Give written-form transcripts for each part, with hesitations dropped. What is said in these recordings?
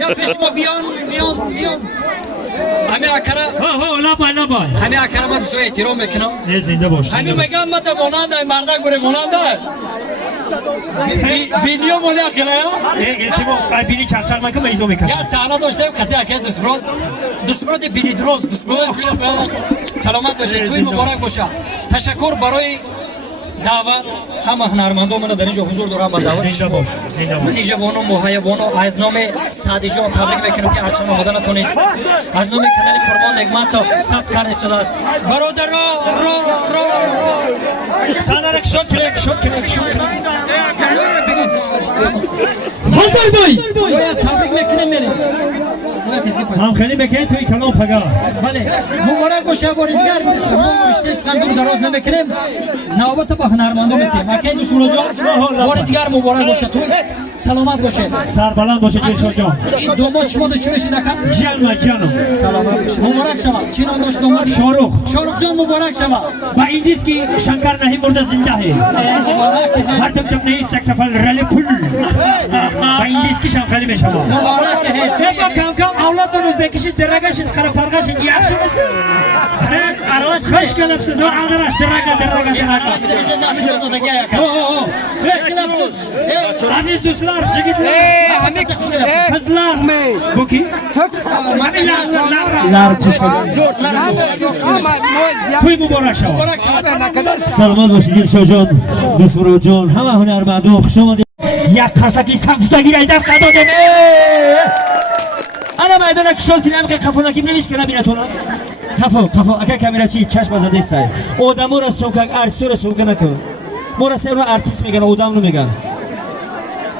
یا پیش ما بیان همه اکرا لابای همه اکرا ما بسو احترام میکنم نه زنده باش همه میگم ما ده ماننده مرده گوره ماننده ویدیو مونه اکرا اعتماد بینی چرچر نکن ایزو میکنم یا سحنا داشتیم خطی اکر دستبراد بینی دروز دستبراد سلامت باشه توی مبارک باشه تشکر برای دعوت همه هنرمندان در اینجا حضور دارم با دعوت شما من اینجا بانو مهیا بانو از نام سعدی جان تبریک میکنم که هرچند آمدن تونست از نام کانال قربان نگمتوف ثبت کرده شده است برادر رو سالارک شد کرک حاضر بای تبریک میکنم میریم هم خیلی بکن توی کلام پگاه بله مبارک باشه بار دیگر ما رشته اسکندر دراز نمیکنیم نوبت با هنرمندان میکنیم اکی دوستان جان بار دیگر مبارک باشه تو سلامت باشه سربلند باشه جلشاد جان این دومات شما چی بشید اکم جانم سلامت باشه مبارک شما چی نام داشت دومات شاروخ جان مبارک شما و این دیست که شنکر نهی مرده زنده ہے هر تم نهی سکسفل رلی پول و این دیست که شنکری به شما مبارک ہے کم اولاد دون ازبکیشید درگشید خراب پرگشید یخشی مسیز ارلاش خوش کلپسیز و اغراش درگه عزیز دوستlar kızlar bu ki lar kuş توی مبارک شما سلامت باشید دلشاد جان بسم جان همه هنرمندان خوش آمدید یک قرصکی سمت گیرای دست ندادم انا میدان کشال کنم که کفو نکیم نمیش کنم بینتونم کفو اگه کامیرا چی چشم بزرگ است آدمو را سوکن ارتیست را سوکن نکن ما را سر ارتیست میگن آدم نمیگن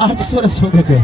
ارتیست را سوکن